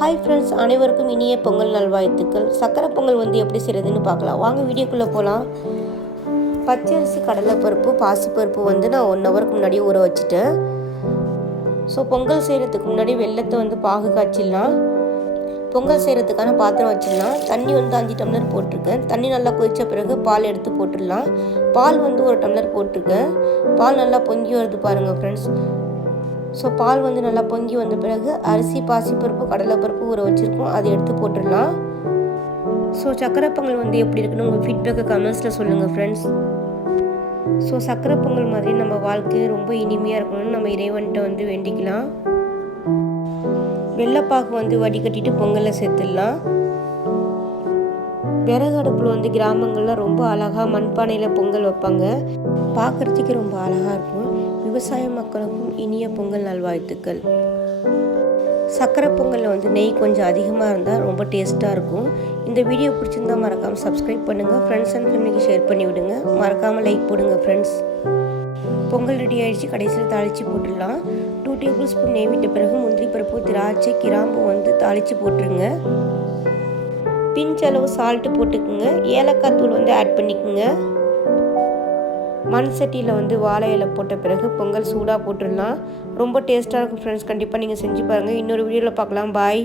Hi friends, அனைவருக்கும் இனிய பொங்கல் நல்வாழ்த்துக்கள். சக்கரை பொங்கல் வந்து எப்படி செய்கிறதுன்னு பார்க்கலாம். வாங்க வீடியோக்குள்ளே போகலாம். பச்சரிசி, கடலைப்பருப்பு, பாசிப்பருப்பு வந்து நான் 1 ஹவருக்கு முன்னாடி ஊற வச்சுட்டேன். ஸோ பொங்கல் செய்கிறதுக்கு முன்னாடி வெல்லத்தை வந்து பாகு காய்ச்சிடலாம். பொங்கல் செய்கிறதுக்கான பாத்திரம் வச்சிடலாம். தண்ணி வந்து 5 டம்ளர் போட்டிருக்கேன். தண்ணி நல்லா கொதித்த பிறகு பால் எடுத்து போட்டுடலாம். பால் வந்து 1 டம்ளர் போட்டிருக்கேன். பால் நல்லா பொங்கி வருது பாருங்கள் ஃப்ரெண்ட்ஸ். ஸோ பால் வந்து நல்லா பொங்கி வந்த பிறகு அரிசி, பாசிப்பருப்பு, கடலைப்பருப்பு ஊற வச்சுருக்கோம், அதை எடுத்து போட்டுடலாம். ஸோ சக்கரை பொங்கல் வந்து எப்படி இருக்குன்னு உங்கள் ஃபீட்பேக்கை கமெண்ட்ஸில் சொல்லுங்கள் ஃப்ரெண்ட்ஸ். ஸோ சக்கரை பொங்கல் மாதிரி நம்ம வாழ்க்கை ரொம்ப இனிமையாக இருக்கணும்னு நம்ம இறைவன்கிட்ட வந்து வேண்டிக்கலாம். வெள்ளைப்பாக்கு வந்து வடிகட்டிட்டு பொங்கலில் சேர்த்துடலாம். விறகு அடுப்பில் வந்து கிராமங்களில் ரொம்ப அழகாக மண்பானையில் பொங்கல் வைப்பாங்க. பார்க்குறதுக்கு ரொம்ப அழகாக இருக்கும். விவசாய மக்களுக்கும் இனிய பொங்கல் நல்வாழ்த்துக்கள். சக்கரை பொங்கலில் வந்து நெய் கொஞ்சம் அதிகமாக இருந்தால் ரொம்ப டேஸ்ட்டாக இருக்கும். இந்த வீடியோ பிடிச்சிருந்தா மறக்காமல் சப்ஸ்கிரைப் பண்ணுங்கள். ஃப்ரெண்ட்ஸ் அண்ட் ஃபேமிலிக்கு ஷேர் பண்ணி விடுங்க. மறக்காமல் லைக் போடுங்க ஃப்ரெண்ட்ஸ். பொங்கல் ரெடி ஆகிடுச்சு. கடைசியில் தாளித்து போட்டுடலாம். 2 டேபிள் ஸ்பூன் நெய் விட்ட பிறகு முந்திரி பருப்பு, திராட்சை, கிராம்பு வந்து தாளித்து போட்டுருங்க. பிஞ்ச் அளவு சால்ட்டு போட்டுக்குங்க. ஏலக்காய் தூள் வந்து ஆட் பண்ணிக்கோங்க. மண் சட்டியில் வந்து வாழை இலை போட்ட பிறகு பொங்கல் சூடாக போட்டுடலாம். ரொம்ப டேஸ்ட்டாக இருக்கும் ஃப்ரெண்ட்ஸ். கண்டிப்பாக நீங்கள் செஞ்சு பாருங்கள். இன்னொரு வீடியோவில் பார்க்கலாம். பாய்.